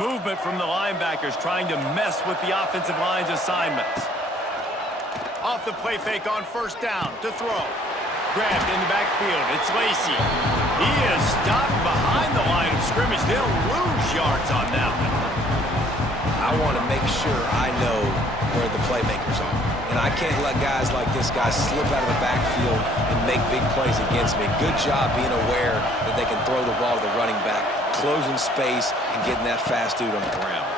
Movement from the linebackers trying to mess with the offensive line's assignments. Off the play fake on first down to throw. Grabbed in the backfield. It's Lacy. He is stopped behind the line of scrimmage. They'll lose yards on that one. I want to make sure I know where the playmakers are. And I can't let guys like this guy slip out of the backfield and make big plays against me. Good job being aware that they can throw the ball to the running back, closing space, and getting that fast dude on the ground.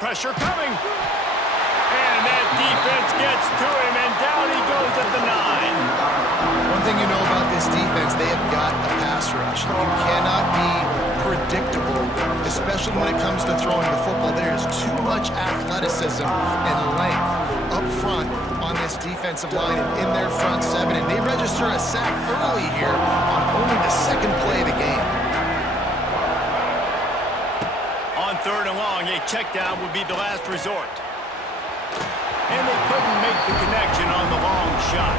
Pressure coming. And that defense gets to him, and down he goes at the 9. One thing you know about this defense, they have got a pass rush. You cannot be predictable, especially when it comes to throwing the football. There is too much athleticism and length up front on this defensive line and in their front seven, and they register a sack early here on only the second play of the game. On 3rd and long, a check down would be the last resort. And they couldn't make the connection on the long shot.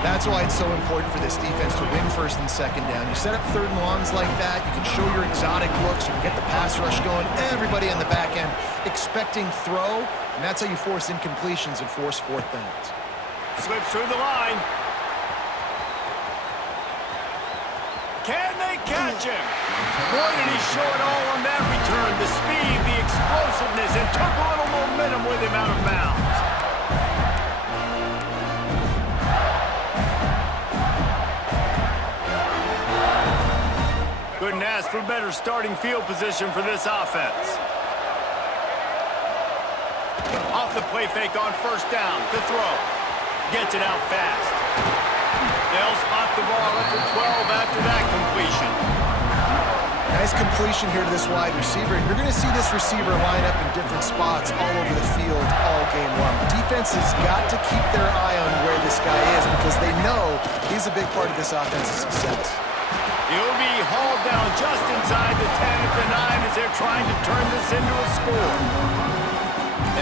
That's why it's so important for this defense to win 1st and 2nd down. You set up 3rd and longs like that, you can show your exotic looks, you can get the pass rush going, everybody on the back end expecting throw, and that's how you force incompletions and force 4th downs. Slips through the line. Can they catch him? Boy, did he show it all on that return. The speed, the explosiveness, and took a little momentum with him out of bounds. Couldn't ask for better starting field position for this offense. Off the play fake on 1st down to throw. Gets it out fast. They'll spot the ball at the 12 after that completion. Nice completion here to this wide receiver, and you're going to see this receiver line up in different spots all over the field all game long. Defense has got to keep their eye on where this guy is because they know he's a big part of this offense's success. He'll be hauled down just inside the 10 at the 9 as they're trying to turn this into a score.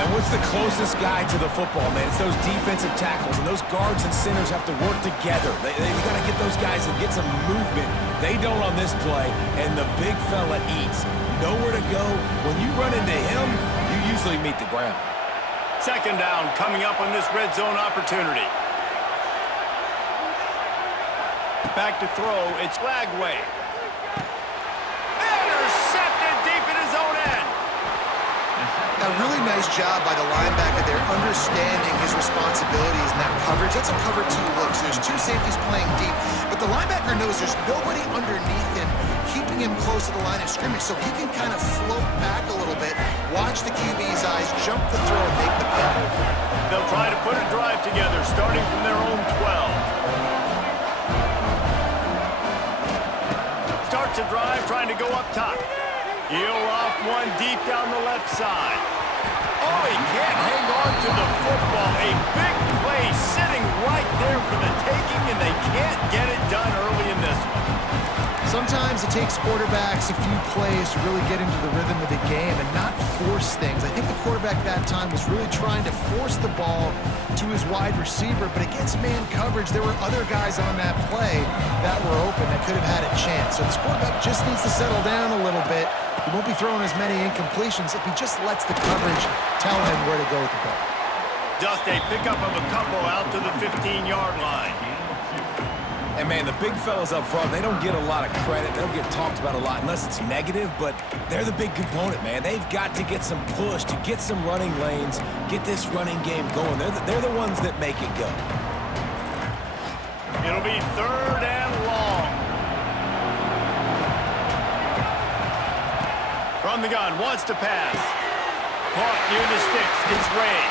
And what's the closest guy to the football, man? It's those defensive tackles, and those guards and centers have to work together. They got to get those guys and get some movement. They don't on this play, and the big fella eats. Nowhere to go. When you run into him, you usually meet the ground. 2nd down coming up on this red zone opportunity. Back to throw, it's Lagway. Intercepted deep in his own end. A really nice job by the linebacker there, understanding his responsibilities in that coverage. That's a cover 2 look, so there's 2 safeties playing deep, but the linebacker knows there's nobody underneath him, keeping him close to the line of scrimmage, so he can kind of float back a little bit, watch the QB's eyes, jump the throw, and make the play. They'll try to put a drive together, starting from their own 12. Starts a drive, trying to go up top. He'll off one deep down the left side. Oh, he can't hang on to the football. A big play sitting right there for the taking, and they can't get it done early in this one. Sometimes it takes quarterbacks a few plays to really get into the rhythm of the game and not force things. I think the quarterback that time was really trying to force the ball to his wide receiver, but against man coverage, there were other guys on that play that were open that could have had a chance. So this quarterback just needs to settle down a little bit. He won't be throwing as many incompletions if he just lets the coverage tell him where to go with the ball. Just a pickup of a couple out to the 15-yard line. And, man, the big fellas up front, they don't get a lot of credit. They don't get talked about a lot unless it's negative, but they're the big component, man. They've got to get some push, to get some running lanes, get this running game going. They're the ones that make it go. It'll be 3rd and long. From the gun, wants to pass. Caught near the sticks, it's Ray.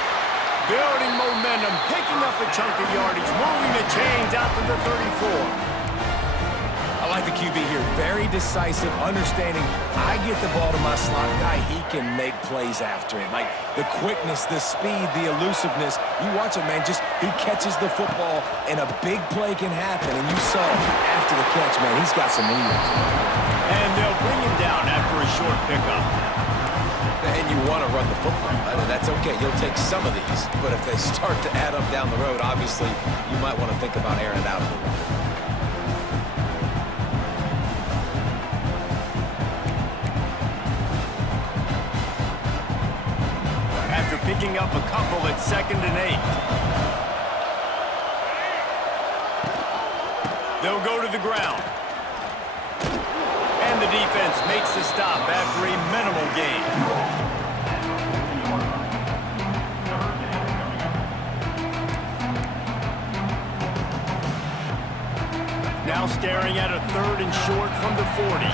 Building momentum, picking up a chunk of yardage, moving the chains out to the 34. I like the QB here. Very decisive, understanding I get the ball to my slot guy, he can make plays after it. Like the quickness, the speed, the elusiveness. You watch it, man, just he catches the football and a big play can happen. And you saw after the catch, man, he's got some wheels. And they'll bring him down after a short pickup. And you want to run the football. I mean, that's okay. You'll take some of these. But if they start to add up down the road, obviously, you might want to think about airing it out a little bit. picking up a couple at 2nd and 8. They'll go to the ground. And the defense makes the stop after a minimal gain. Now staring at a 3rd and short from the 40.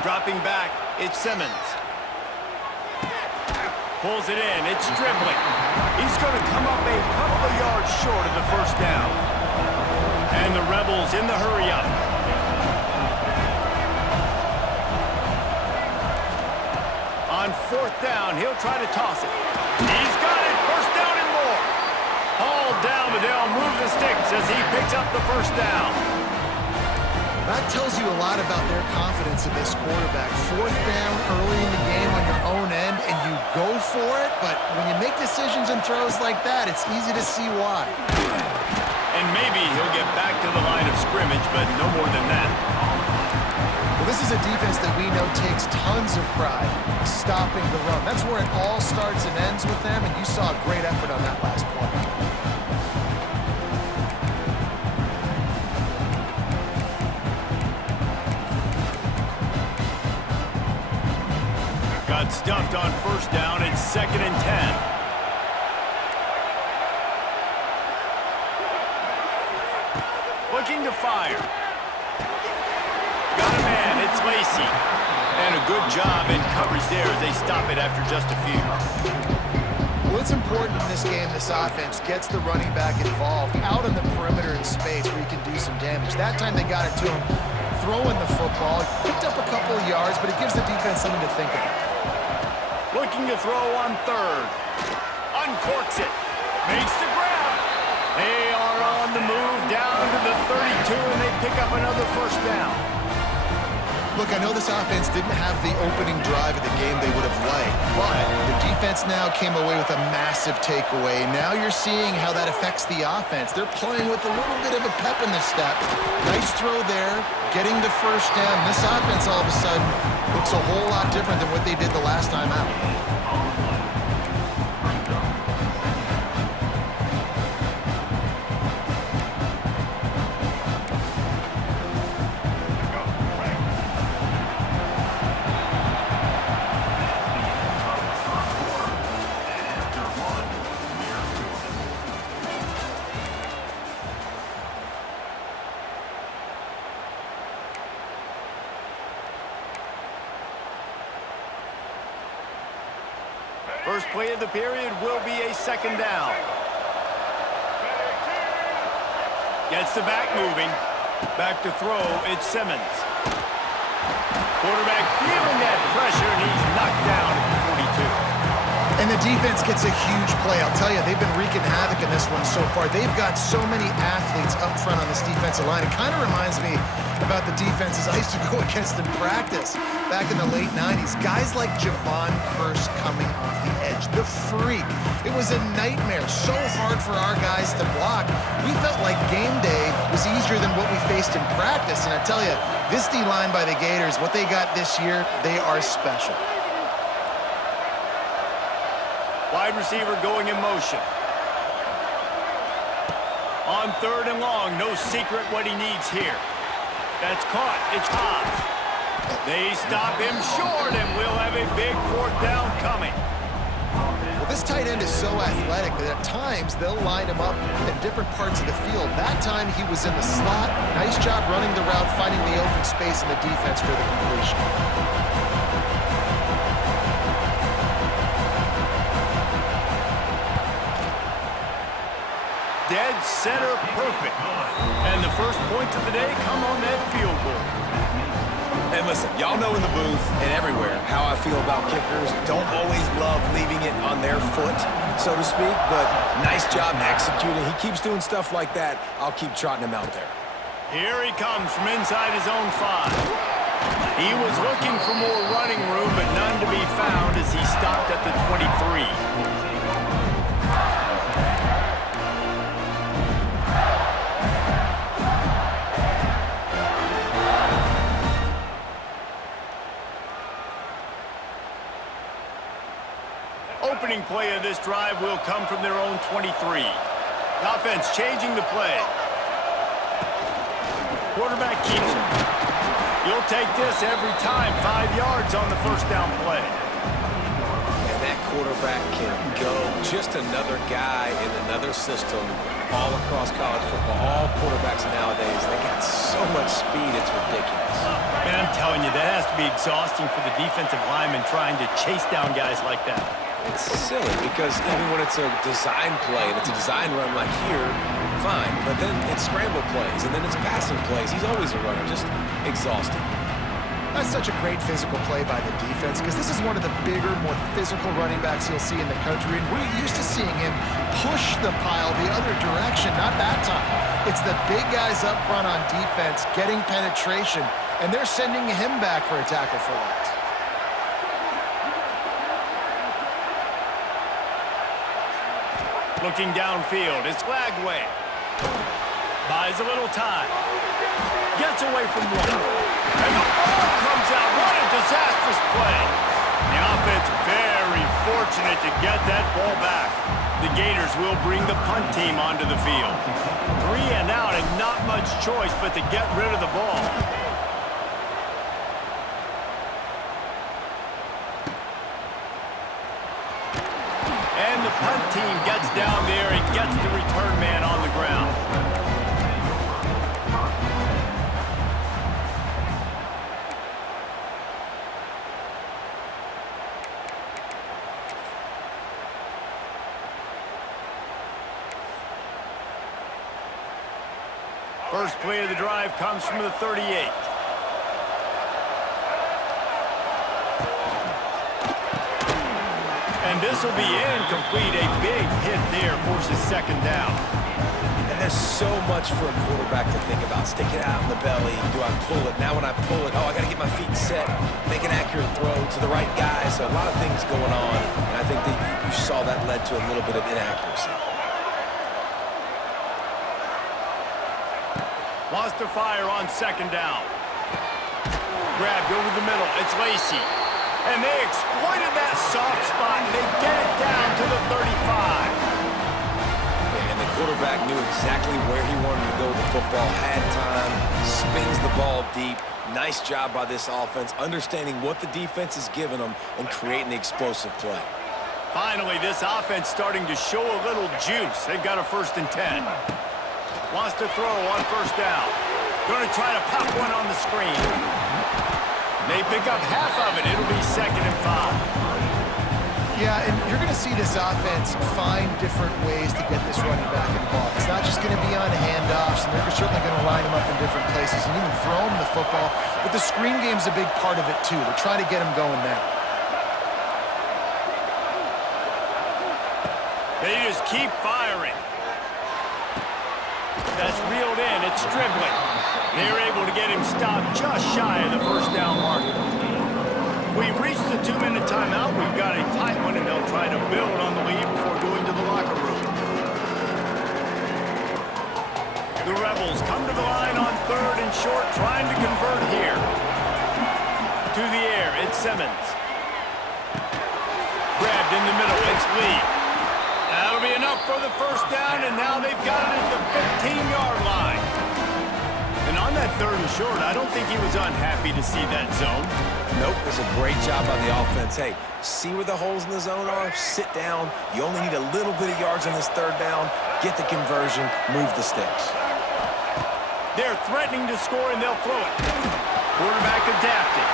Dropping back, it's Simmons. Pulls it in, it's dribbling. He's going to come up a couple of yards short of the 1st down. And the Rebels in the hurry-up. On 4th down, he'll try to toss it. He's got it, 1st down and more. Hauled down, but they'll move the sticks as he picks up the 1st down. That tells you a lot about their confidence in this quarterback. 4th down early in the game on your own end, and you go for it, but when you make decisions and throws like that, it's easy to see why. And maybe he'll get back to the line of scrimmage, but no more than that. Well, this is a defense that we know takes tons of pride stopping the run. That's where it all starts and ends with them, and you saw a great effort on that last play. Got stuffed on 1st down. It's 2nd and 10. Looking to fire. Got a man, it's Lacey. And a good job in coverage there as they stop it after just a few. Well, it's important in this game, this offense gets the running back involved out on the perimeter in space where he can do some damage. That time they got it to him, throwing the football. Picked up a couple of yards, but it gives the defense something to think about. Looking to throw on 3rd. Uncorks it. Makes the grab. They are on the move down to the 32, and they pick up another 1st down. Look, I know this offense didn't have the opening drive of the game they would have liked, but the defense now came away with a massive takeaway. Now you're seeing how that affects the offense. They're playing with a little bit of a pep in the step. Nice throw there, getting the 1st down. This offense all of a sudden looks a whole lot different than what they did the last time out. First play of the period will be a 2nd down. Gets the back moving. Back to throw, it's Simmons. Quarterback feeling that pressure, and he's knocked down at the 42. And the defense gets a huge play. I'll tell you, they've been wreaking havoc in this one so far. They've got so many athletes up front on this defensive line. It kind of reminds me about the defenses I used to go against in practice back in the late 90s. Guys like Javon Curse coming off the edge. The freak. It was a nightmare. So hard for our guys to block. We felt like game day was easier than what we faced in practice. And I tell you, this D-line by the Gators, what they got this year, they are special. Wide receiver going in motion. On 3rd and long, no secret what he needs here. That's caught. It's Hobbs. They stop him short, and we'll have a big 4th down coming. Well, this tight end is so athletic that at times they'll line him up in different parts of the field. That time he was in the slot. Nice job running the route, finding the open space in the defense for the completion. Dead center perfect. And the first points of the day come on that field goal. And listen, y'all know in the booth and everywhere how I feel about kickers. Don't always love leaving it on their foot, so to speak, but nice job executing. He keeps doing stuff like that. I'll keep trotting him out there. Here he comes from inside his own 5. He was looking for more running room, but none to be found as he stopped at the 23. this drive will come from their own 23. Offense changing the play. Quarterback keeps it. You'll take this every time. 5 yards on the first down play. And that quarterback can go. Just another guy in another system all across college football. All quarterbacks nowadays, they got so much speed, it's ridiculous. Man, I'm telling you, that has to be exhausting for the defensive lineman trying to chase down guys like that. It's silly because even when it's a design play and it's a design run like here, fine. But then it's scramble plays and then it's passing plays. He's always a runner, just exhausting. That's such a great physical play by the defense because this is one of the bigger, more physical running backs you'll see in the country. And we're used to seeing him push the pile the other direction, not that time. It's the big guys up front on defense getting penetration, and they're sending him back for a tackle for loss. Looking downfield, it's Lagway. Buys a little time. Gets away from one. And the ball comes out. What a disastrous play. The offense very fortunate to get that ball back. The Gators will bring the punt team onto the field. 3 and out and not much choice but to get rid of the ball. And the punt team gets down there and gets the return man on the ground. First play of the drive comes from the 38. And this will be incomplete. A big hit there forces second down. And there's so much for a quarterback to think about. Stick it out in the belly. Do I pull it? Now when I pull it, I got to get my feet set. Make an accurate throw to the right guy. So a lot of things going on. And I think that you saw that led to a little bit of inaccuracy. Wants to fire on second down. Grabbed over the middle. It's Lacey. And they exploited that soft spot, and they get it down to the 35. And the quarterback knew exactly where he wanted to go with the football, had time, spins the ball deep. Nice job by this offense, understanding what the defense is giving them and creating the explosive play. Finally, this offense starting to show a little juice. They've got a 1st and 10. Wants to throw on first down. Going to try to pop one on the screen. They pick up half of it. It'll be 2nd and 5. Yeah, and you're going to see this offense find different ways to get this running back involved. It's not just going to be on handoffs, and they're certainly going to line him up in different places and even throw him the football. But the screen game's a big part of it, too. They're trying to get him going there. They just keep firing. That's reeled in. It's dribbling. They're able to get him stopped just shy of the first down marker. We've reached the 2-minute timeout. We've got a tight one, and they'll try to build on the lead before going to the locker room. The Rebels come to the line on 3rd and short, trying to convert here. To the air, it's Simmons. Grabbed in the middle, it's Lee. That'll be enough for the first down, and now they've got it at the 15-yard line. And on that 3rd and short, I don't think he was unhappy to see that zone. Nope, it was a great job by the offense. Hey, see where the holes in the zone are? Sit down. You only need a little bit of yards on this 3rd down. Get the conversion, move the sticks. They're threatening to score, and they'll throw it. Quarterback adapted.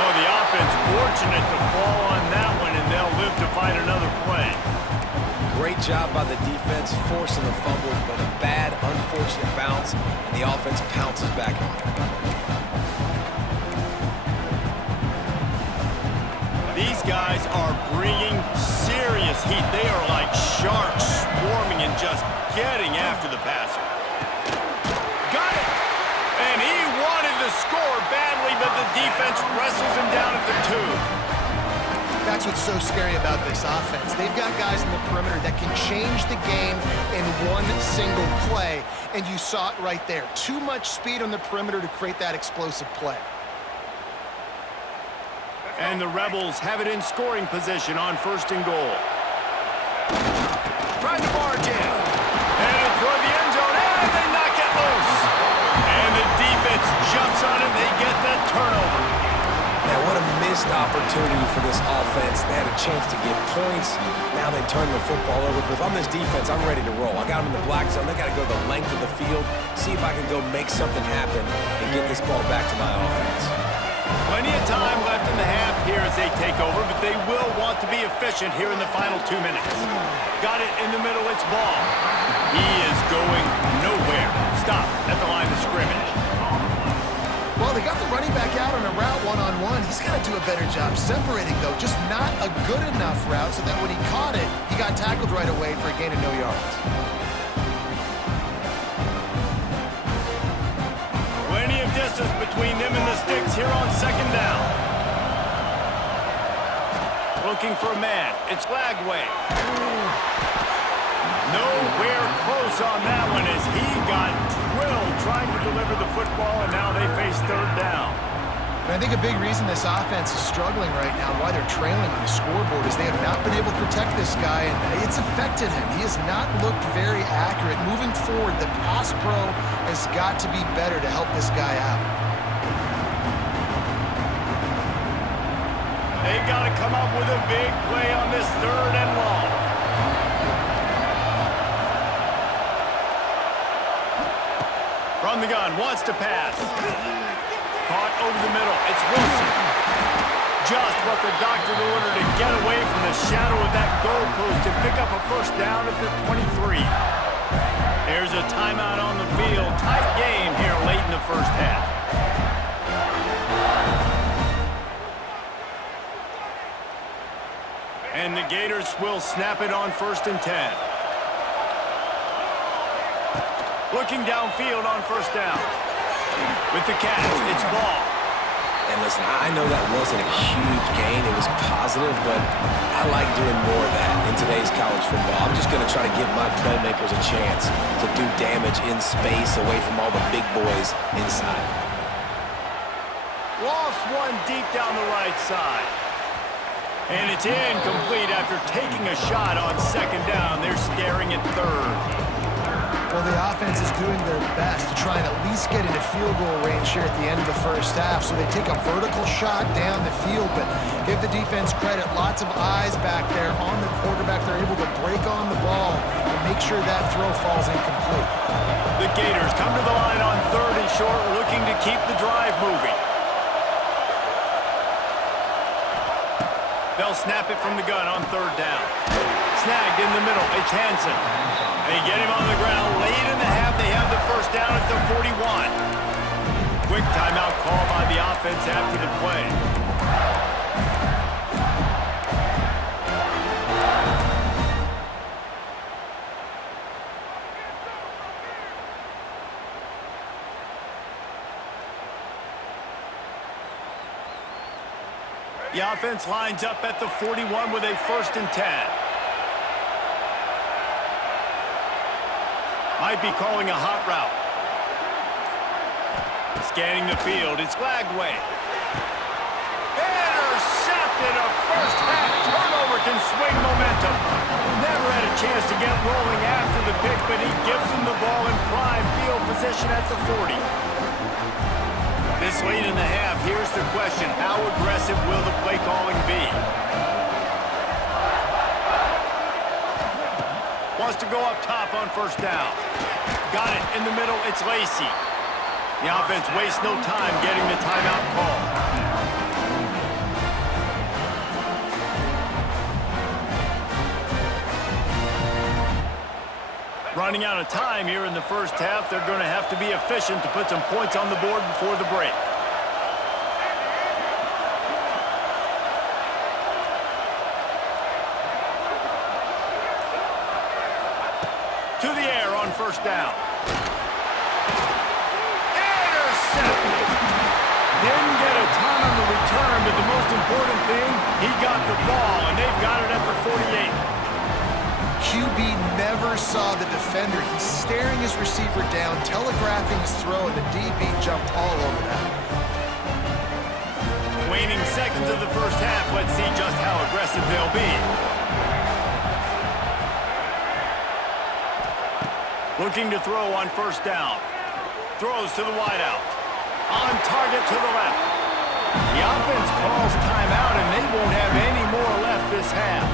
Oh, the offense fortunate to fall on that one, and they'll live to fight another play. Great job by the defense, forcing the fumble, but a bad, unfortunate bounce, and the offense pounces back on it. These guys are bringing serious heat. They are like sharks swarming and just getting after the passer. Got it! And he wanted to score badly, but the defense wrestles him down at the 2. That's what's so scary about this offense. They've got guys in the perimeter that can change the game in one single play, and you saw it right there. Too much speed on the perimeter to create that explosive play. And the Rebels have it in scoring position on 1st and goal. missed opportunity for this offense. They had a chance to get points. Now they turn the football over. But if I'm this defense, I'm ready to roll. I got them in the black zone. They got to go the length of the field, see if I can go make something happen and get this ball back to my offense. Plenty of time left in the half here as they take over, but they will want to be efficient here in the final 2 minutes. Got it in the middle, it's ball. He is going nowhere. Stop at the line of scrimmage. Well, they got the running back out on a route one-on-one. He's got to do a better job separating, though. Just not a good enough route so that when he caught it, he got tackled right away for a gain of no yards. Plenty of distance between them and the sticks here on second down. Looking for a man. It's Lagway. Nowhere close on that one as he got drilled trying to deliver the football, and now they face third down. And I think a big reason this offense is struggling right now, why they're trailing on the scoreboard, is they have not been able to protect this guy, and it's affected him. He has not looked very accurate. Moving forward, the pass pro has got to be better to help this guy out. They got to come up with a big play on this third and long. From the gun, wants to pass. Caught over the middle. It's Wilson. Just what the doctor ordered to get away from the shadow of that goalpost and pick up a first down at the 23. There's a timeout on the field. Tight game here late in the first half. And the Gators will snap it on 1st and 10. Looking downfield on first down. With the catch, it's ball. And listen, I know that wasn't a huge gain. It was positive, but I like doing more of that in today's college football. I'm just going to try to give my playmakers a chance to do damage in space away from all the big boys inside. Lost one deep down the right side. And it's incomplete after taking a shot on second down. They're staring at third. Well, the offense is doing their best to try and at least get into field goal range here at the end of the first half. So they take a vertical shot down the field, but give the defense credit. Lots of eyes back there on the quarterback. They're able to break on the ball and make sure that throw falls incomplete. The Gators come to the line on 3rd and short, looking to keep the drive moving. They'll snap it from the gun on 3rd down. Snagged in the middle. It's Hansen. They get him on the ground. Late in the half, they have the first down at the 41. Quick timeout call by the offense after the play. The offense lines up at the 41 with a 1st and 10. Might be calling a hot route. Scanning the field, it's Lagway. Intercepted, a first half turnover can swing momentum. Never had a chance to get rolling after the pick, but he gives him the ball in prime field position at the 40. This late in the half, here's the question. How aggressive will the play calling be? Wants to go up top on first down. Got it in the middle, it's Lacey. The offense wastes no time getting the timeout call. Running out of time here in the first half, they're going to have to be efficient to put some points on the board before the break. To the air on first down. Intercepted. Didn't get a ton on the return, but the most important thing, he got the ball, and they've got it at the 48. QB never saw the defender. He's staring his receiver down, telegraphing his throw, and the DB jumped all over that. Waning seconds of the first half, let's see just how aggressive they'll be. Looking to throw on first down. Throws to the wideout. On target to the left. The offense calls timeout, and they won't have any more left this half.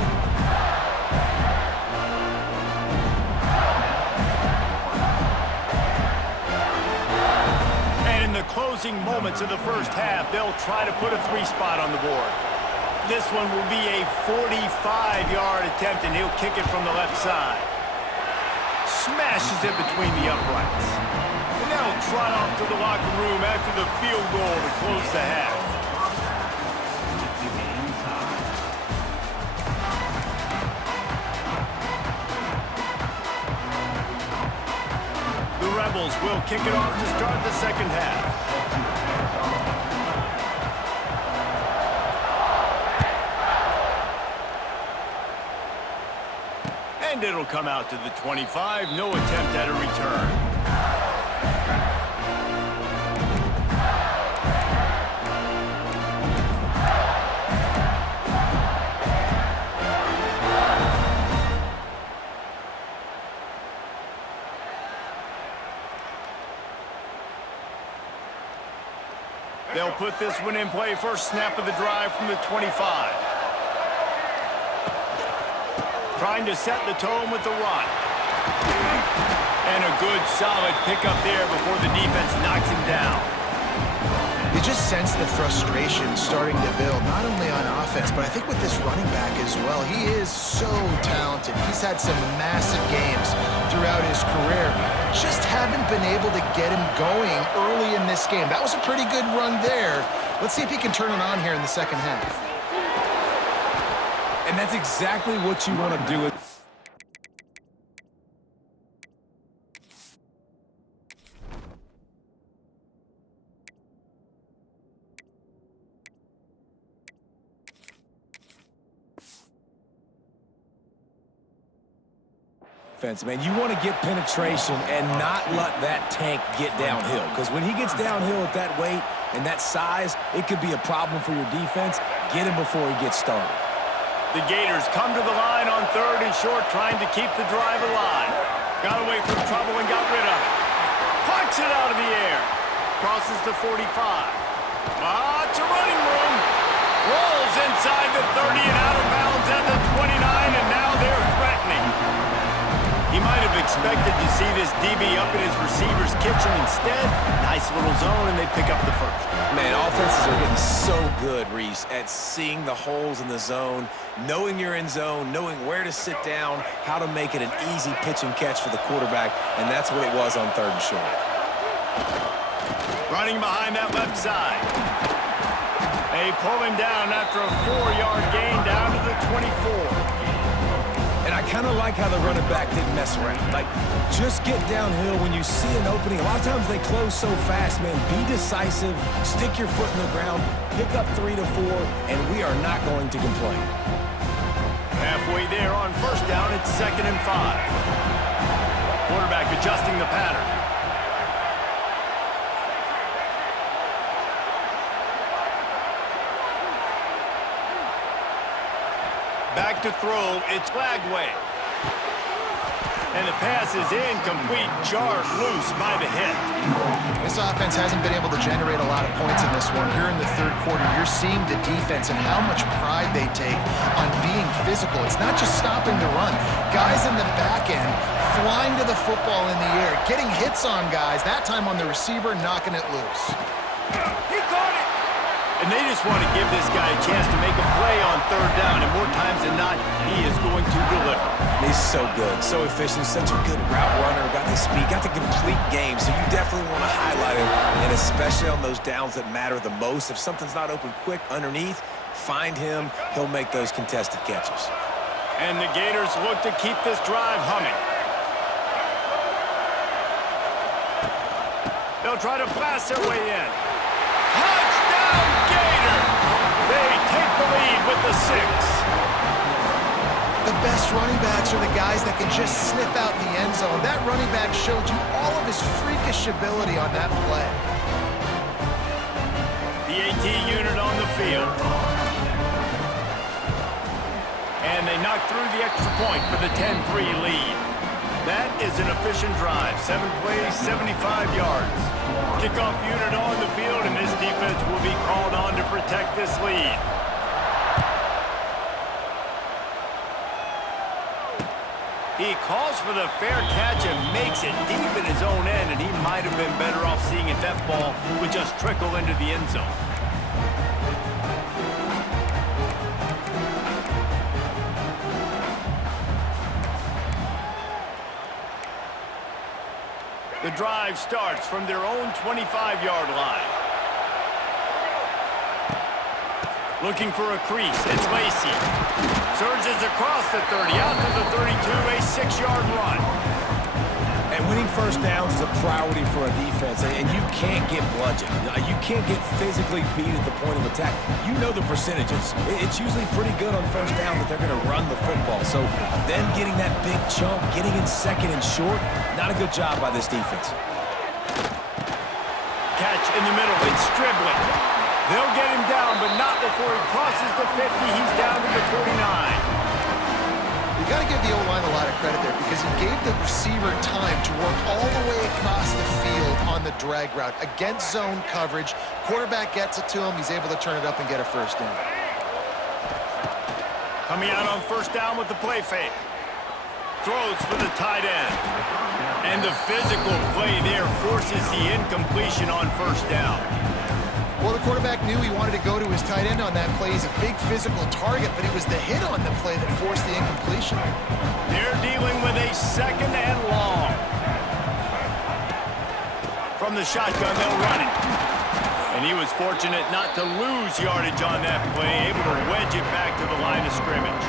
And in the closing moments of the first half, they'll try to put a 3-spot on the board. This one will be a 45-yard attempt, and he'll kick it from the left side. Smashes it between the uprights. And now he'll trot off to the locker room after the field goal to close the half. The Rebels will kick it off to start the second half. And it'll come out to the 25. No attempt at a return. They'll put this one in play. First snap of the drive from the 25. Trying to set the tone with the run. And a good, solid pickup there before the defense knocks him down. You just sense the frustration starting to build, not only on offense, but I think with this running back as well. He is so talented. He's had some massive games throughout his career. Just haven't been able to get him going early in this game. That was a pretty good run there. Let's see if he can turn it on here in the second half. And that's exactly what you want to do. Man, you want to get penetration and not let that tank get downhill, because when he gets downhill at that weight and that size, it could be a problem for your defense. Get him before he gets started. The Gators come to the line on 3rd and short, trying to keep the drive alive. Got away from trouble and got rid of it. Punch it out of the air. Crosses the 45. It's a running room. Rolls inside the 30 and out of bounds at the 29, and now they're threatening. He might have expected to see this DB up in his receiver's kitchen. Instead, nice little zone, and they pick up the first. Man, offenses are getting so good, Reese, at seeing the holes in the zone, knowing you're in zone, knowing where to sit down, how to make it an easy pitch and catch for the quarterback, and that's what it was on 3rd and short. Running behind that left side. They pull him down after a 4-yard gain down to the 24. And I kind of like how the running back didn't mess around. Like, just get downhill when you see an opening. A lot of times they close so fast, man. Be decisive, stick your foot in the ground, pick up 3 to 4, and we are not going to complain. Halfway there on 1st down, it's 2nd and 5. Quarterback adjusting the pattern. Back to throw, it's Lagway. And the pass is incomplete, jarred loose by the hit. This offense hasn't been able to generate a lot of points in this one. Here in the 3rd quarter, you're seeing the defense and how much pride they take on being physical. It's not just stopping the run. Guys in the back end flying to the football in the air, getting hits on guys, that time on the receiver, knocking it loose. He caught it! And they just want to give this guy a chance to make a play on 3rd down, and more times than not, he is going to deliver. He's so good, so efficient, such a good route runner, got the speed, got the complete game, so you definitely want to highlight him, and especially on those downs that matter the most. If something's not open quick underneath, find him, he'll make those contested catches. And the Gators look to keep this drive humming. They'll try to blast their way in. Touchdown, Gators! They take the lead with the 6. The best running backs are the guys that can just sniff out the end zone. That running back showed you all of his freakish ability on that play. The AT unit on the field. And they knock through the extra point for the 10-3 lead. That is was an efficient drive. 7 plays, 75 yards. Kickoff unit on the field, and this defense will be called on to protect this lead. He calls for the fair catch and makes it deep in his own end, and he might have been better off seeing if that ball would just trickle into the end zone. The drive starts from their own 25-yard line. Looking for a crease, it's Lacy. Surges across the 30, out to the 32, a 6-yard run. And winning first downs is a priority for a defense, and you can't get bludgeoned. You can't get physically beat at the point of attack. You know the percentages. It's usually pretty good on first down that they're going to run the football. So them getting that big chunk, getting in second and short, not a good job by this defense. Catch in the middle, it's Stribling. They'll get him down, but not before he crosses the 50. He's down to the 49. You got to give the O-line a lot of credit there because he gave the receiver time to work all the way across the field on the drag route. Against zone coverage, quarterback gets it to him. He's able to turn it up and get a first down. Coming out on first down with the play fake. Throws for the tight end. And the physical play there forces the incompletion on first down. Well, the quarterback knew he wanted to go to his tight end on that play. He's a big physical target, but it was the hit on the play that forced the incompletion. They're dealing with a 2nd and long. From the shotgun, they'll run it. And he was fortunate not to lose yardage on that play, able to wedge it back to the line of scrimmage.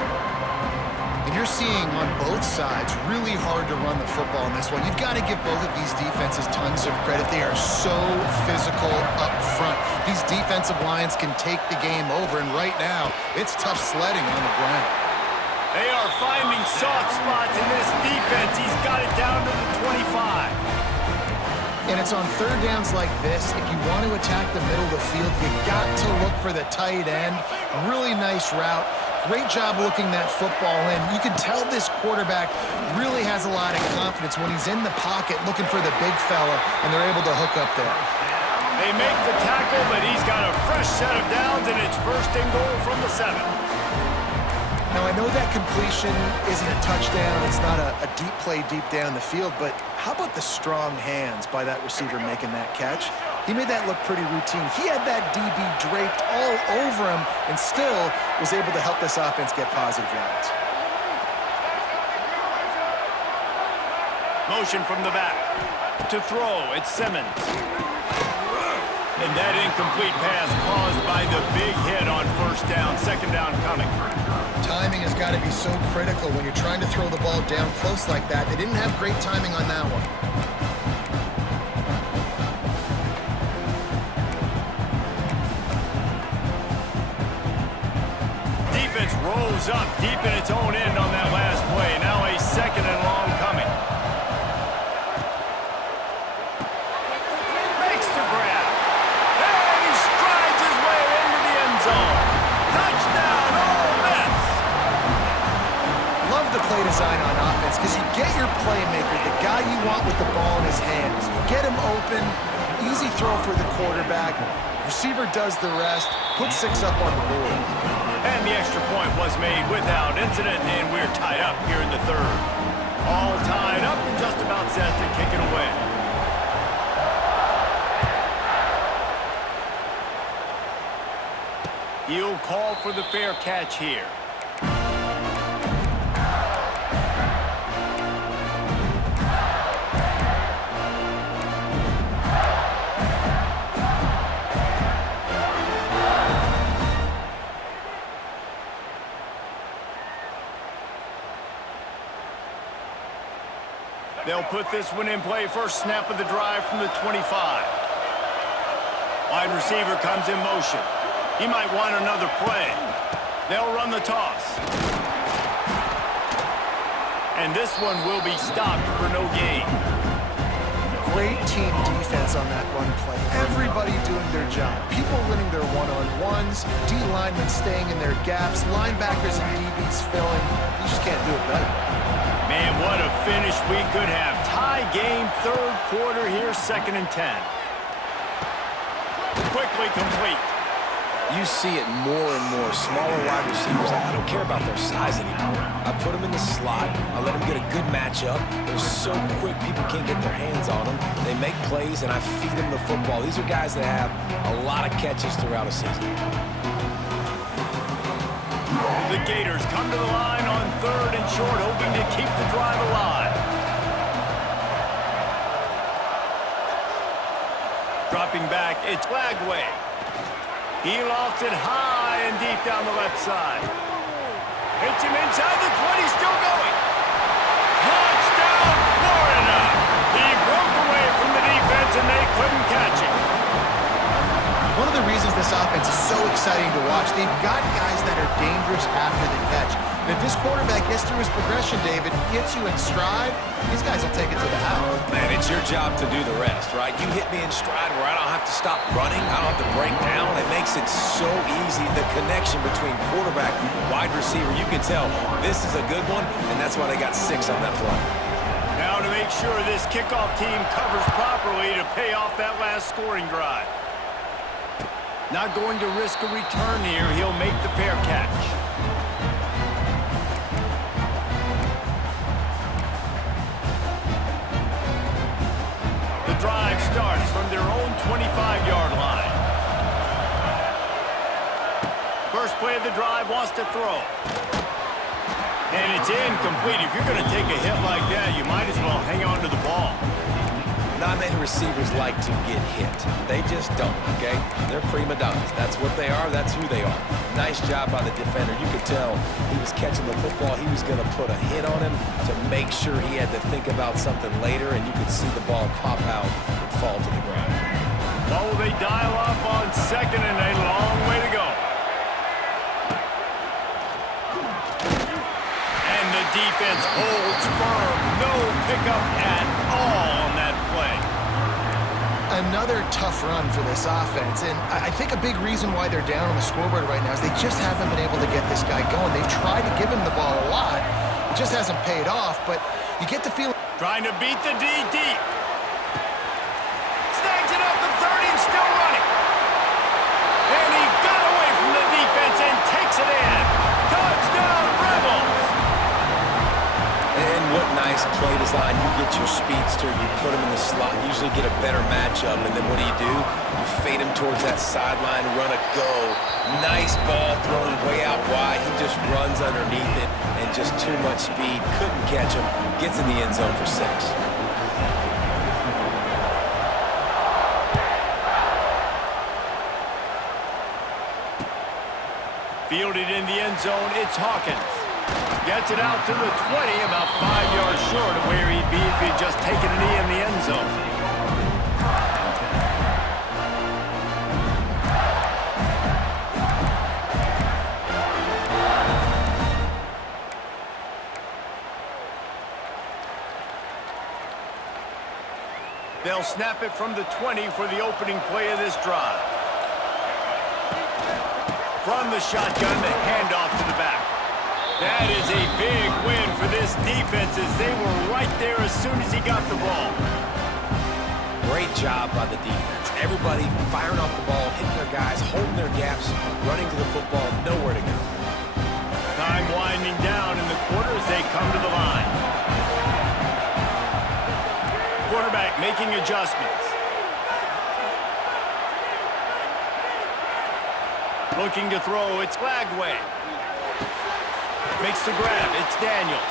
And you're seeing on both sides really hard to run the football in this one. You've got to give both of these defenses tons of credit. They are so physical up front. These defensive lines can take the game over, and right now, it's tough sledding on the ground. They are finding soft spots in this defense. He's got it down to the 25. And it's on third downs like this. If you want to attack the middle of the field, you got to look for the tight end. Really nice route. Great job looking that football in. You can tell this quarterback really has a lot of confidence when he's in the pocket looking for the big fella, and they're able to hook up there. They make the tackle, but he's got a fresh set of downs, and it's 1st and goal from the 7. Now, I know that completion isn't a touchdown. It's not a deep play deep down the field, but how about the strong hands by that receiver making that catch? He made that look pretty routine. He had that DB draped all over him and still was able to help this offense get positive yards. Motion from the back. To throw, it's Simmons. And that incomplete pass caused by the big hit on first down. 2nd down coming. Timing has got to be so critical when you're trying to throw the ball down close like that. They didn't have great timing on that one. Defense rolls up deep in its own end on that last play. Now a 2nd and long coming. Makes the grab. And he strides his way into the end zone. Touchdown, Ole Miss! Love the play design on offense because you get your playmaker, the guy you want with the ball in his hands. You get him open, easy throw for the quarterback. Receiver does the rest, put 6 up on the board. And the extra point was made without incident, and we're tied up here in the 3rd. All tied up and just about set to kick it away. He'll call for the fair catch here. They'll put this one in play. First snap of the drive from the 25. Wide receiver comes in motion. He might want another play. They'll run the toss. And this one will be stopped for no gain. Great team defense on that run play. Everybody doing their job. People winning their one-on-ones, D linemen staying in their gaps, linebackers and DBs filling. You just can't do it better. Man, what a finish we could have. Tie game, third quarter here, 2nd and 10. Quickly complete. You see it more and more. Smaller wide receivers, I don't care about their size anymore. I put them in the slot. I let them get a good matchup. They're so quick, people can't get their hands on them. They make plays, and I feed them the football. These are guys that have a lot of catches throughout a season. The Gators come to the line on 3rd and short, hoping to keep the drive alive. Dropping back, it's Lagway. He lofts it high and deep down the left side. Hits him inside the 20, still going. Touchdown, Florida! He broke away from the defense and they couldn't catch him. One of the reasons this offense is so exciting to watch, they've got guys that are dangerous after the catch. And if this quarterback gets through his progression, David, hits you in stride, these guys will take it to the house. Man, it's your job to do the rest, right? You hit me in stride where I don't have to stop running. I don't have to break down. It makes it so easy. The connection between quarterback and wide receiver, you can tell this is a good one, and that's why they got 6 on that play. Now to make sure this kickoff team covers properly to pay off that last scoring drive. Not going to risk a return here. He'll make the fair catch. The drive starts from their own 25-yard line. First play of the drive, wants to throw. And it's incomplete. If you're going to take a hit like that, you might as well hang on to the ball. Not many receivers like to get hit. They just don't, okay? They're prima donnas. That's what they are. That's who they are. Nice job by the defender. You could tell he was catching the football. He was going to put a hit on him to make sure he had to think about something later, and you could see the ball pop out and fall to the ground. Oh, they dial up on 2nd and a long way to go. And the defense holds firm. No pickup at all on that play. Another tough run for this offense, and I think a big reason why they're down on the scoreboard right now is they just haven't been able to get this guy going. They've tried to give him the ball a lot. It just hasn't paid off, but you get the feeling... Trying to beat the D deep. Snags it off the 30 and still running. And he got away from the defense and takes it in. Touchdown, Rebels! And what nice play design. You get your speedster, you put him in the slot, usually get a better matchup, and then what do? You fade him towards that sideline, run a go. Nice ball thrown way out wide. He just runs underneath it, and just too much speed. Couldn't catch him. Gets in the end zone for 6. Fielded in the end zone, it's Hawkins. Gets it out to the 20, about 5 yards short of where he'd be if he'd just taken a knee in the end zone. They'll snap it from the 20 for the opening play of this drive. From the shotgun, the handoff to the back. That is a big win for this defense as they were right there as soon as he got the ball. Great job by the defense. Everybody firing off the ball, hitting their guys, holding their gaps, running to the football, nowhere to go. Time winding down in the quarter as they come to the line. Quarterback making adjustments. Looking to throw, it's Lagway. Makes the grab, it's Daniels.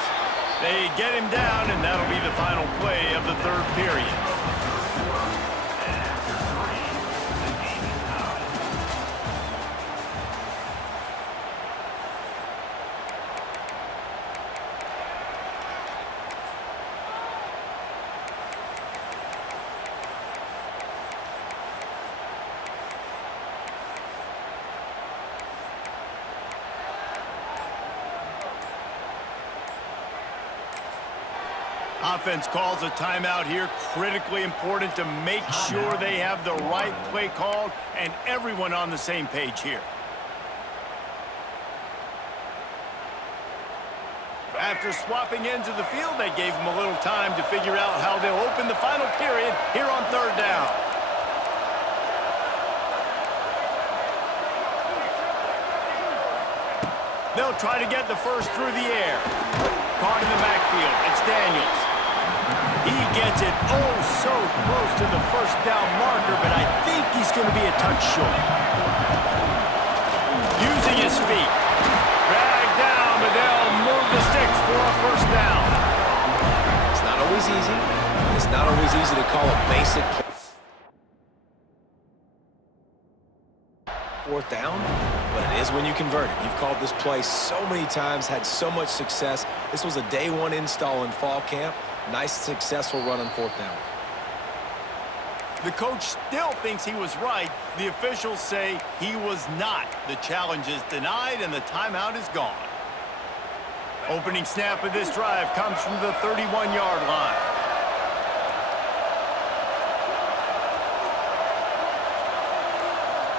They get him down, and that'll be the final play of the third period. Offense calls a timeout here. Critically important to make sure they have the right play called and everyone on the same page here. After swapping ends of the field, they gave him a little time to figure out how they'll open the final period here on third down. They'll try to get the first through the air. Caught in the backfield. It's Daniels. He gets it oh so close to the first down marker, but I think he's going to be a touch short. Using his feet. Dragged down, but they'll move the sticks for a first down. It's not always easy, and it's not always easy to call a basic fourth down, but it is when you convert it. You've called this play so many times, had so much success. This was a day one install in fall camp. Nice, successful run on fourth down. The coach still thinks he was right. The officials say he was not. The challenge is denied, and the timeout is gone. Opening snap of this drive comes from the 31-yard line.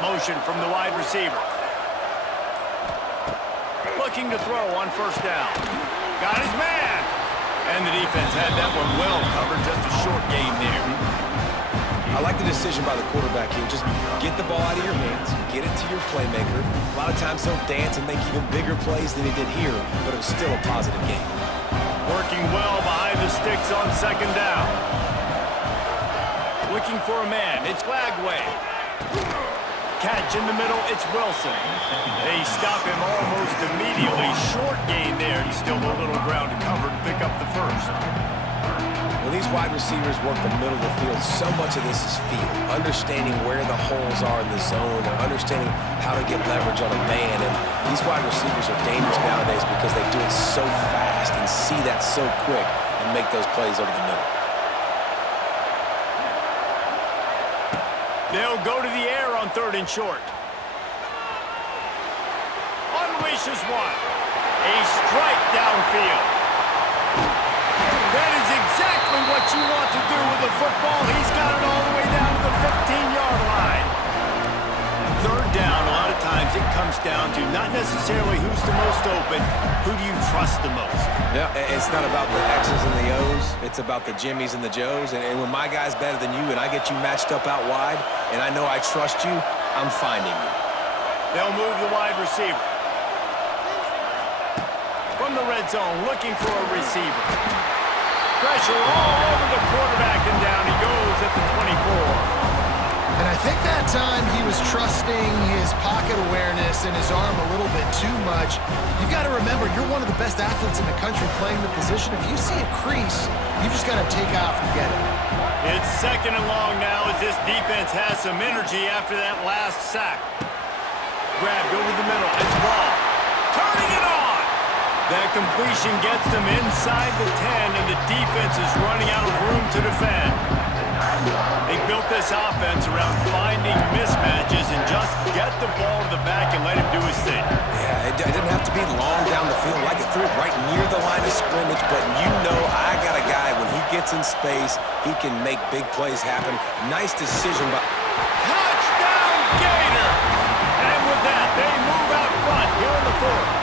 Motion from the wide receiver. Looking to throw on first down. Got his man. And the defense had that one well covered. Just a short gain there. I like the decision by the quarterback here. Just get the ball out of your hands, get it to your playmaker. A lot of times he'll dance and make even bigger plays than he did here, but it was still a positive game. Working well behind the sticks on second down. Looking for a man. It's Lagway. Catch in the middle. It's Wilson. They stop him almost immediately. Short gain there, and still a little ground to cover to pick up the first. When these wide receivers work the middle of the field, so much of this is feel. Understanding where the holes are in the zone, and understanding how to get leverage on a man. And these wide receivers are dangerous nowadays because they do it so fast and see that so quick and make those plays over the middle. They'll go to the air on third and short. Unleashes one. A strike downfield. That is exactly what you want to do with the football. He's got it all the way down to the 15-yard line. Third down, a lot of times it comes down to not necessarily who's the most open, who do you trust the most? Yeah, it's not about the X's and the O's. It's about the Jimmies and the Joes. And when my guy's better than you and I get you matched up out wide and I know I trust you, I'm finding you. They'll move the wide receiver. From the red zone, looking for a receiver. Pressure all over the quarterback, and down he goes at the 24. And I think that time he was trusting his pocket awareness and his arm a little bit too much. You've got to remember, you're one of the best athletes in the country playing the position. If you see a crease, you've just got to take off and get it. It's second and long now as this defense has some energy after that last sack. Grabbed over the middle. It's Ball. Turning it on. That completion gets them inside the 10, and the defense is running out of room to defend. They built this offense around finding mismatches and just get the ball to the back and let him do his thing. Yeah, it didn't have to be long down the field. Like it threw it right near the line of scrimmage, but you know I got a guy, when he gets in space, he can make big plays happen. Nice decision by... Touchdown, Gator! And with that, they move out front here in the fourth.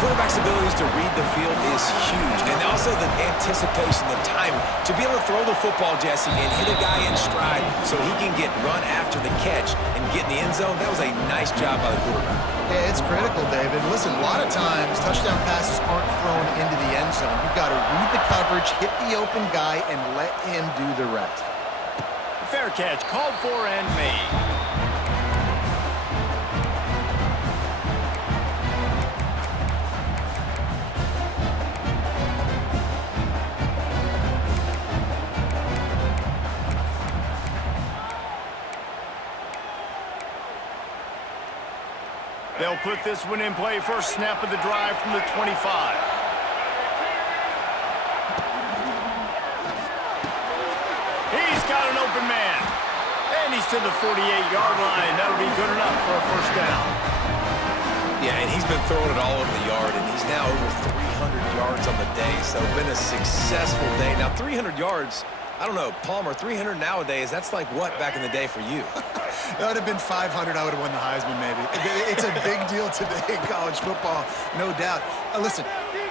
Quarterback's abilities to read the field is huge, and also the anticipation, the timing. To be able to throw the football, Jesse, and hit a guy in stride so he can get run after the catch and get in the end zone, that was a nice job by the quarterback. Yeah, it's critical, David. Listen, a lot of times touchdown passes aren't thrown into the end zone. You've got to read the coverage, hit the open guy, and let him do the rest. Fair catch, called for and made. They'll put this one in play. First snap of the drive from the 25. He's got an open man. And he's to the 48-yard line. That'll be good enough for a first down. Yeah, and he's been throwing it all over the yard, and he's now over 300 yards on the day. So been a successful day. Now, 300 yards, I don't know, Palmer, 300 nowadays, that's like what back in the day for you? That would have been 500. I would have won the Heisman, maybe. It's a big deal today in college football, no doubt. Listen,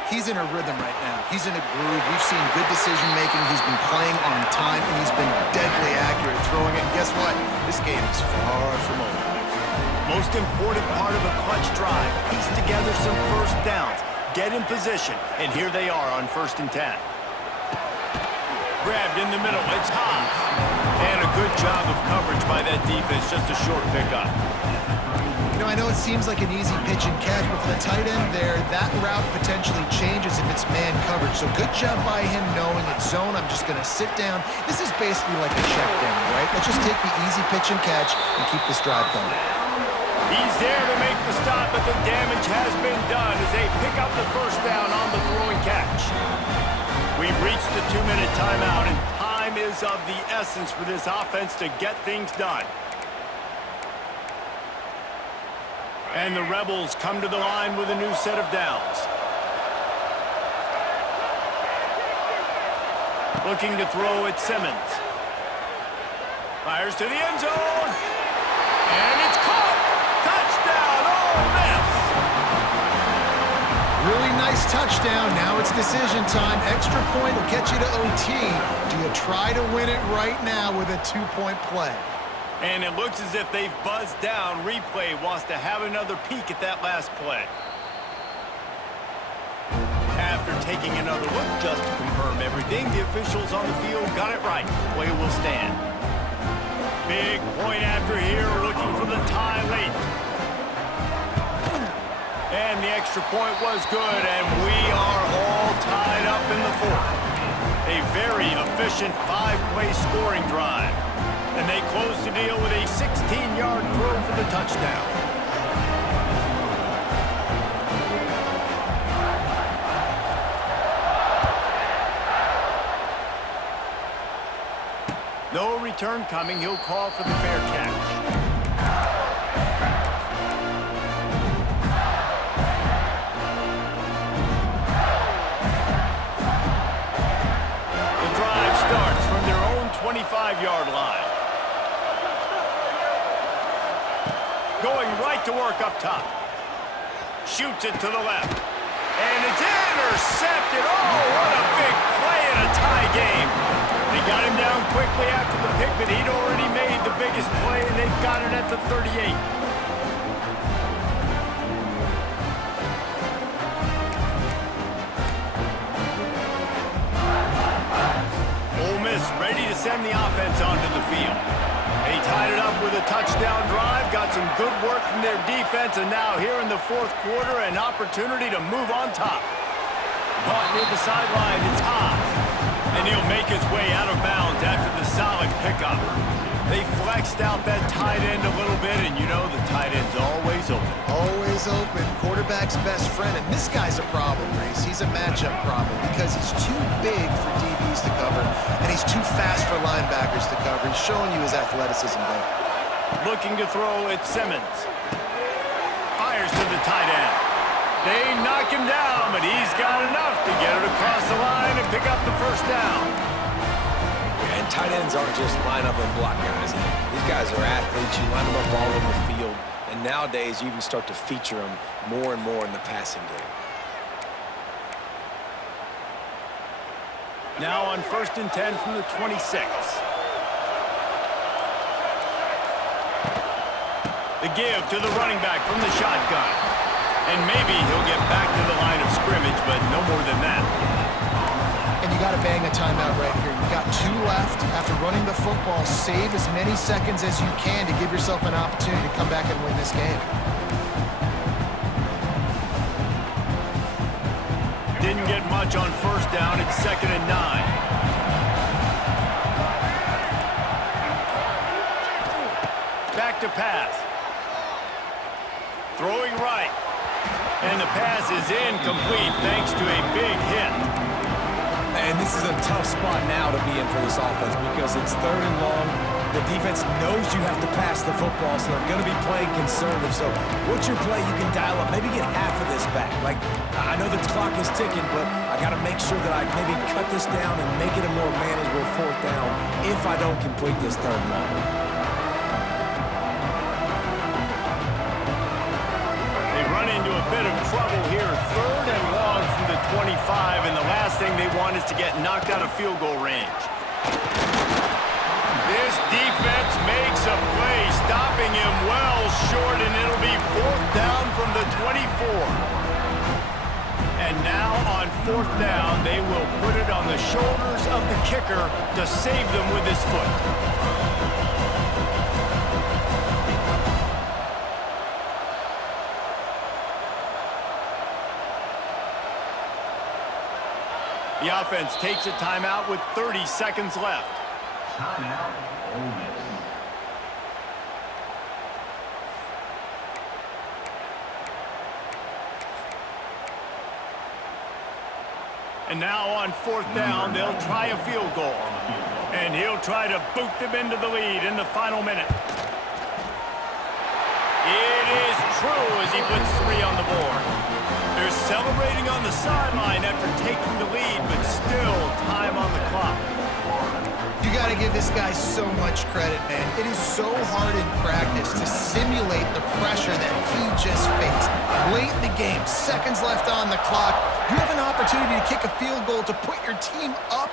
He's in a rhythm right now. He's in a groove. We've seen good decision-making. He's been playing on time, and he's been deadly accurate throwing it. And guess what? This game is far from over. Most important part of a clutch drive, piece together some first downs, get in position, and here they are on 1st and 10. Grabbed in the middle, it's high. And a good job of coverage by that defense, just a short pickup. You know, I know it seems like an easy pitch and catch, but for the tight end there, that route potentially changes if it's man coverage. So good job by him knowing it's zone. I'm just going to sit down. This is basically like a check down, right? Let's just take the easy pitch and catch and keep this drive going. He's there to make the stop, but the damage has been done as they pick up the first down on the throw and catch. We've reached the 2-minute timeout, and time is of the essence for this offense to get things done. And the Rebels come to the line with a new set of downs. Looking to throw at Simmons. Fires to the end zone. And it's caught. Touchdown, Ole Miss. Really nice touchdown. Now it's decision time. Extra point will get you to OT. Do you try to win it right now with a 2-point play? And it looks as if they've buzzed down. Replay wants to have another peek at that last play. After taking another look just to confirm everything, the officials on the field got it right. Play will stand. Big point after here, looking for the tie late. And the extra point was good, and we are all tied up in the 4th. A very efficient 5-play scoring drive. And they close the deal with a 16-yard throw for the touchdown. No return coming. He'll call for the fair catch. The drive starts from their own 25-yard line. Going right to work up top. Shoots it to the left. And it's intercepted. Oh, what a big play in a tie game. They got him down quickly after the pick, but he'd already made the biggest play, and they've got it at the 38. Ole Miss ready to send the offense onto the field. They tied it up with a touchdown drive, got some good work from their defense, and now here in the 4th quarter, an opportunity to move on top. Caught near the sideline, it's high. And he'll make his way out of bounds after the solid pickup. They flexed out that tight end a little bit, and you know the tight end's always open. Always open. Quarterback's best friend. And this guy's a problem, Reese. He's a matchup problem because he's too big for DBs to cover, and he's too fast for linebackers to cover. He's showing you his athleticism there. Looking to throw at Simmons. Fires to the tight end. They knock him down, but he's got enough to get it across the line and pick up the first down. Yeah, and tight ends aren't just line up and block guys. These guys are athletes. You line them up all over the field. And nowadays, you even start to feature them more and more in the passing game. Now on 1st and 10 from the 26. The give to the running back from the shotgun. And maybe he'll get back to the line of scrimmage, but no more than that. And you got to bang a timeout right here. You've got 2 left. After running the football, save as many seconds as you can to give yourself an opportunity to come back and win this game. Didn't get much on 1st down. It's 2nd and 9. Back to pass. Throwing right. And the pass is incomplete thanks to a big hit. And this is a tough spot now to be in for this offense because it's 3rd and long. The defense knows you have to pass the football, so they're going to be playing conservative. So what's your play you can dial up? Maybe get half of this back. Like, I know the clock is ticking, but I got to make sure that I maybe cut this down and make it a more manageable 4th down if I don't complete this 3rd and long. They run into a bit of trouble here. 3rd and long from the 25, and the last thing they want is to get knocked out of field goal range. This defense makes a play, stopping him well short, and it'll be 4th down from the 24. And now on 4th down, they will put it on the shoulders of the kicker to save them with his foot. The offense takes a timeout with 30 seconds left. Timeout, Ole Miss. And now on 4th down, they'll try a field goal. And he'll try to boot them into the lead in the final minute. It is true as he puts 3 on the board. They're celebrating on the sideline after taking the lead, but still time on the clock. You got to give this guy so much credit, man. It is so hard in practice to simulate the pressure that he just faced. Late in the game, seconds left on the clock, you have an opportunity to kick a field goal to put your team up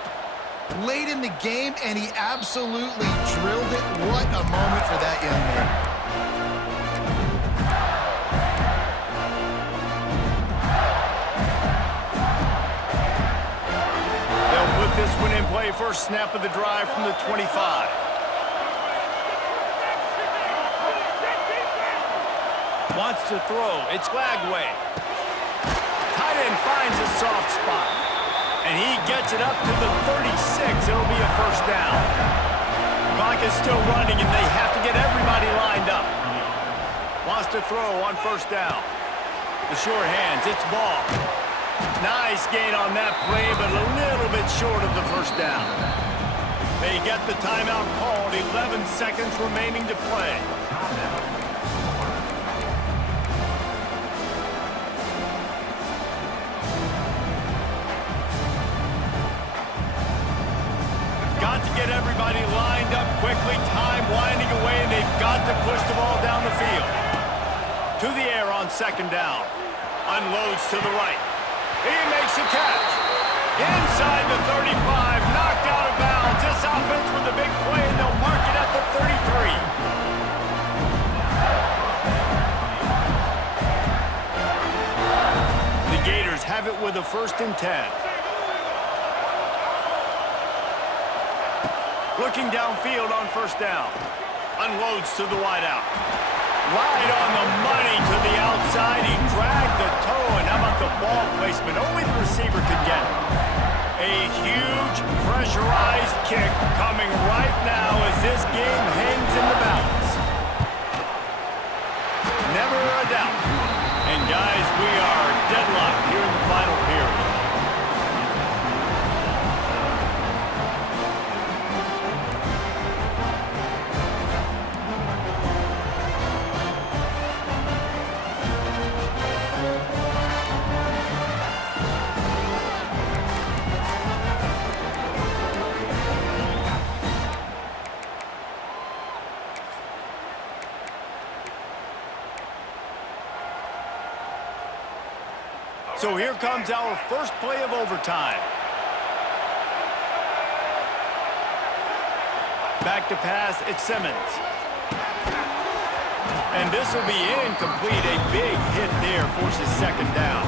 late in the game, and he absolutely drilled it. What a moment for that young man. This one in play, first snap of the drive from the 25. Wants to throw. It's Lagway. Tight end finds a soft spot. And he gets it up to the 36. It'll be a 1st down. Clock is still running, and they have to get everybody lined up. Wants to throw on 1st down. The short hands. It's ball. Nice gain on that play, but a little bit short of the 1st down. They get the timeout called, 11 seconds remaining to play. Got to get everybody lined up quickly, time winding away, and they've got to push the ball down the field. To the air on 2nd down. Unloads to the right. He makes a catch. Inside the 35, knocked out of bounds. This offense with a big play, and they'll mark it at the 33. The Gators have it with a 1st and 10. Looking downfield on 1st down. Unloads to the wideout. Right on the money to the outside. He dragged the toe, and how about the ball placement? Only the receiver could get it. A huge pressurized kick coming right now as this game hangs in the balance. Never a doubt. And guys, we are deadlocked here in the final period. So here comes our first play of overtime. Back to pass, it's Simmons. And this will be incomplete. A big hit there forces 2nd down.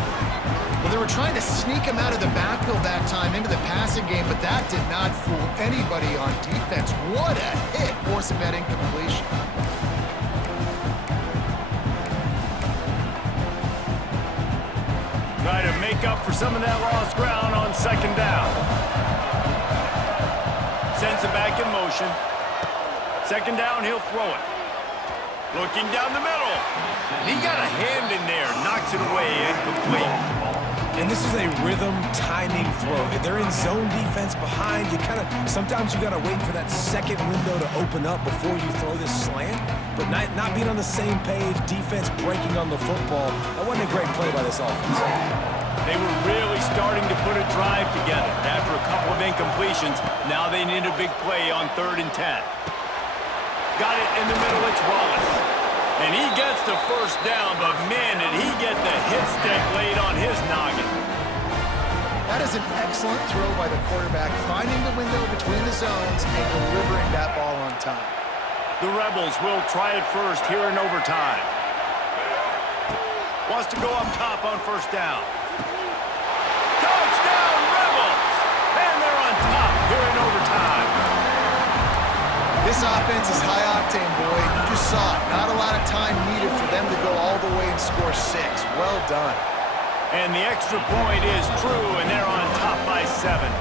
Well, they were trying to sneak him out of the backfield that time into the passing game, but that did not fool anybody on defense. What a hit, forcing that incompletion. Try to make up for some of that lost ground on 2nd down. Sends it back in motion. 2nd down, he'll throw it. Looking down the middle. He got a hand in there, knocks it away, incomplete. And this is a rhythm timing throw. If they're in zone defense behind, sometimes you gotta wait for that second window to open up before you throw this slant. But not being on the same page, defense breaking on the football, that wasn't a great play by this offense. They were really starting to put a drive together. After a couple of incompletions, now they need a big play on 3rd and 10. Got it in the middle, it's Wallace. And he gets the 1st down, but man, did he get the hit stick laid on his noggin. That is an excellent throw by the quarterback, finding the window between the zones and delivering that ball on time. The Rebels will try it first here in overtime. Wants to go up top on first down. Touchdown, Rebels! And they're on top here in overtime. This offense is high octane, boy. You just saw it. Not a lot of time needed for them to go all the way and score 6. Well done. And the extra point is true, and they're on top by 7.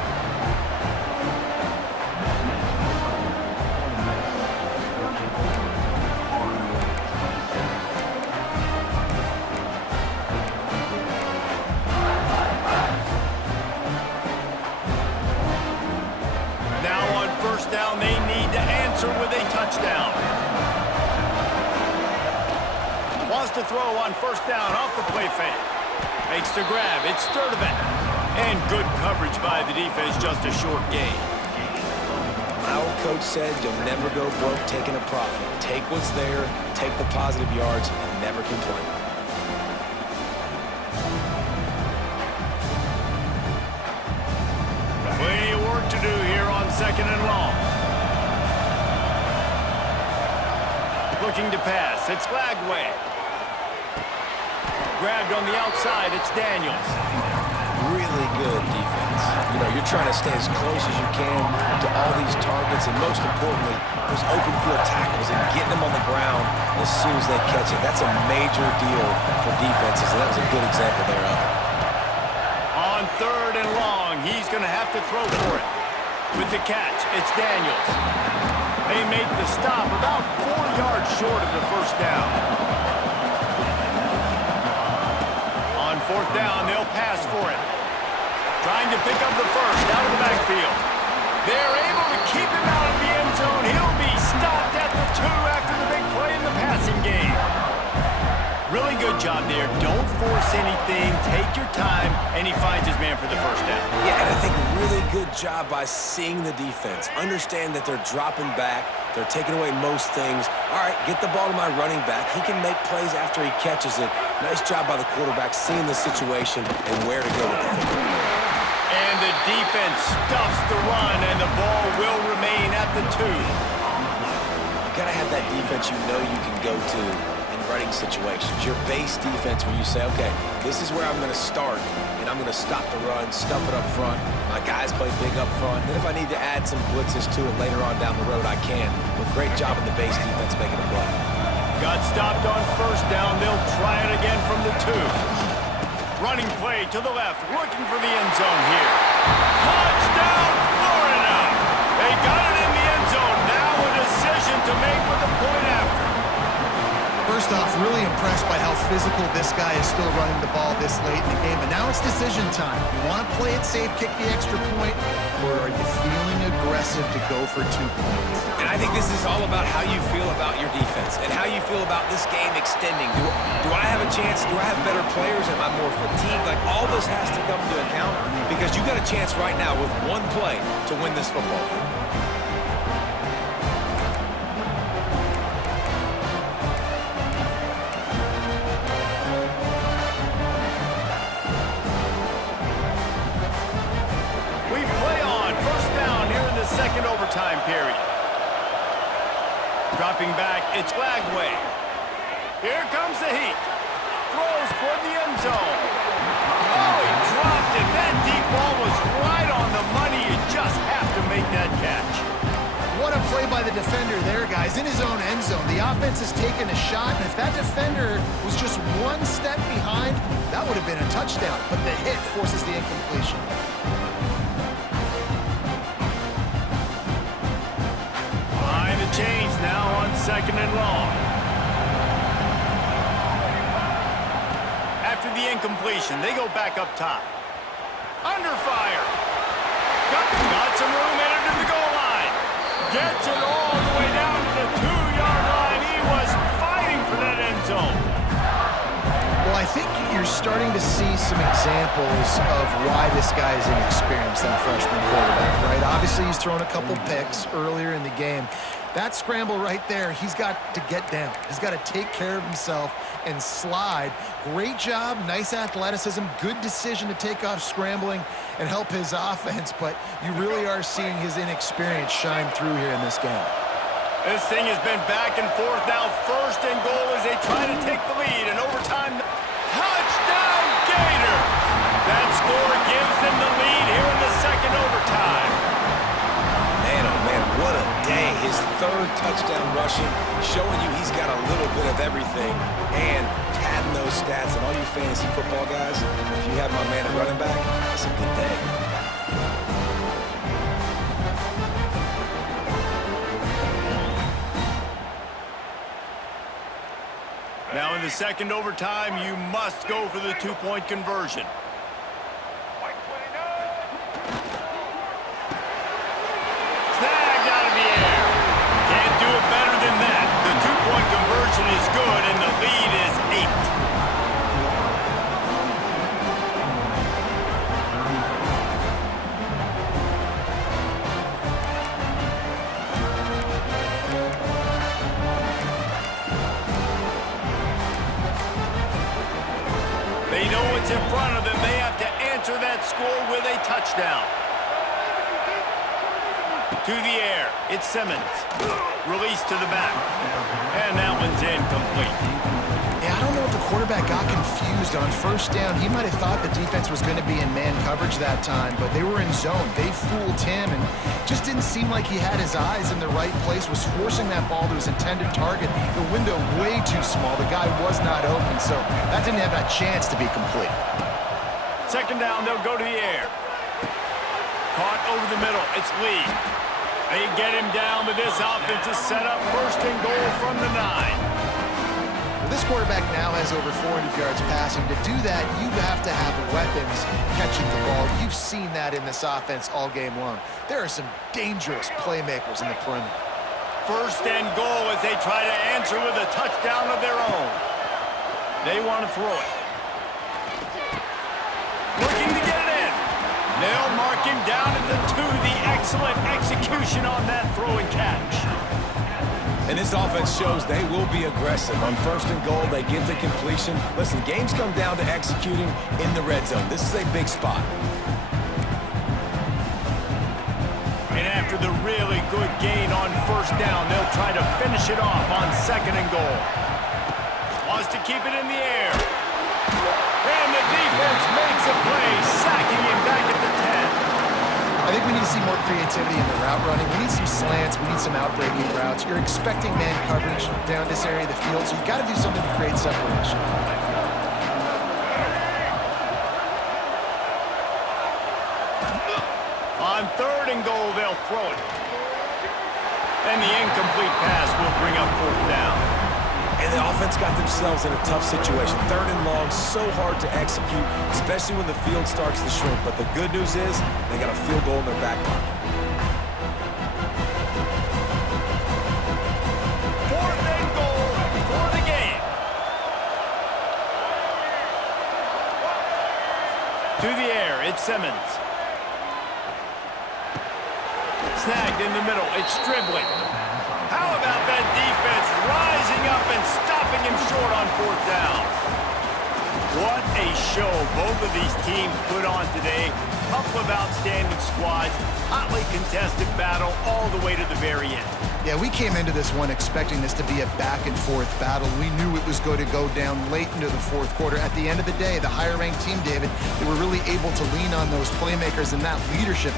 Now on first down, they need to answer with a touchdown. Wants to throw on first down off the play fake. Makes the grab. It's Sturdivant. And good coverage by the defense, just a short gain. My old coach said you'll never go broke taking a profit. Take what's there, take the positive yards, and never complain. Plenty of work to do here on second and long. Looking to pass. It's Lagway. Grabbed on the outside, it's Daniels. Really good defense. You know, you're trying to stay as close as you can to all these targets, and most importantly, those open field tackles and getting them on the ground as soon as they catch it. That's a major deal for defenses, and that was a good example there of it. On third and long, he's going to have to throw for it. With the catch, it's Daniels. They make the stop about 4 yards short of the first down. Fourth down, they'll pass for it. Trying to pick up the first out of the backfield. They're able to keep him out of the end zone. He'll be stopped at the 2 after the big play in the passing game. Really good job there. Don't force anything. Take your time, and he finds his man for the first down. Yeah, and I think really good job by seeing the defense. Understand that they're dropping back. They're taking away most things. All right, get the ball to my running back. He can make plays after he catches it. Nice job by the quarterback seeing the situation and where to go with the football. And the defense stuffs the run, and the ball will remain at the 2. You got to have that defense you know you can go to in running situations. Your base defense where you say, okay, this is where I'm going to start, and I'm going to stop the run, stuff it up front. My guys play big up front. Then if I need to add some blitzes to it later on down the road, I can. But great job in the base defense making a play. Got stopped on first down. They'll try it again from the 2. Running play to the left, looking for the end zone here. Touchdown, Florida! They got it in the end zone. Now a decision to make with the point after. First off, really impressed by how physical this guy is still running the ball this late in the game. And now it's decision time. You want to play it safe, kick the extra point, or are you feeling aggressive to go for 2 points? And I think this is all about how you feel about your defense and how you feel about this game extending. Do I have a chance? Do I have better players? Am I more fatigued? Like, all this has to come into account because you got a chance right now with one play to win this football game. Second overtime period. Dropping back, it's Lagway. Here comes the heat. Throws for the end zone. Oh, he dropped it. That deep ball was right on the money. You just have to make that catch. What a play by the defender there, guys. In his own end zone. The offense has taken a shot, and if that defender was just 1 step behind, that would have been a touchdown. But the hit forces the incompletion. Chains now on second and long. After the incompletion, they go back up top. Under fire. Got some room into the goal line. Gets it all the way down to the 2-yard line. He was fighting for that end zone. Well, I think you're starting to see some examples of why this guy is inexperienced in a freshman quarterback, right? Obviously, he's thrown a couple picks earlier in the game. That scramble right there, he's got to get down. He's got to take care of himself and slide. Great job, nice athleticism, good decision to take off scrambling and help his offense, but you really are seeing his inexperience shine through here in this game. This thing has been back and forth now. First and goal as they try to take the lead. And overtime, touchdown Gators! That score gives them the lead here in the second overtime. Man, oh man, what a day. His third touchdown rushing, showing you he's got a little bit of everything. And padding those stats, and all you fantasy football guys, if you have my man at running back, it's a good day. Now in the second overtime, you must go for the two-point conversion. Snagged out of the air. Can't do it better than that. The two-point conversion is good, and the lead is 8. They know what's in front of them. They have to answer that score with a touchdown. To the air, it's Simmons. Release to the back. And that one's incomplete. Yeah, I don't know if the quarterback got confused on first down. He might have thought the defense was going to be in man coverage that time, but they were in zone. They fooled him and just didn't seem like he had his eyes in the right place, was forcing that ball to his intended target. The window way too small. The guy was not open, so that didn't have that chance to be complete. Second down, they'll go to the air. Caught over the middle. It's Lee. They get him down, but this offense is set up first and goal from the 9. Well, this quarterback now has over 400 yards passing. To do that, you have to have weapons catching the ball. You've seen that in this offense all game long. There are some dangerous playmakers in the perimeter. First and goal as they try to answer with a touchdown of their own. They want to throw it. Looking to get it in. They'll mark him down at the 2. The excellent execution on that throw and catch. And this offense shows they will be aggressive. On first and goal, they get the completion. Listen, games come down to executing in the red zone. This is a big spot. And after the really good gain on first down, they'll try to finish it off on second and goal. Wants to keep it in the air. And the defense makes a play, sacking him back at the 10. I think we need to see more creativity in the route running. We need some slants. We need some outbreaking routes. You're expecting man coverage down this area of the field, so you've got to do something to create separation. On third and goal, they'll throw it. And the incomplete pass will bring up fourth down. And the offense got themselves in a tough situation. Third and long, so hard to execute, especially when the field starts to shrink. But the good news is they got a field goal in their back pocket. Fourth and goal for the game. To the air, it's Simmons. Snagged in the middle, it's Dribbling. How about that defense rising up and stopping him short on fourth down? What a show both of these teams put on today. Couple of outstanding squads, hotly contested battle all the way to the very end. Yeah, we came into this one expecting this to be a back-and-forth battle. We knew it was going to go down late into the fourth quarter. At the end of the day, the higher-ranked team, David, they were really able to lean on those playmakers and that leadership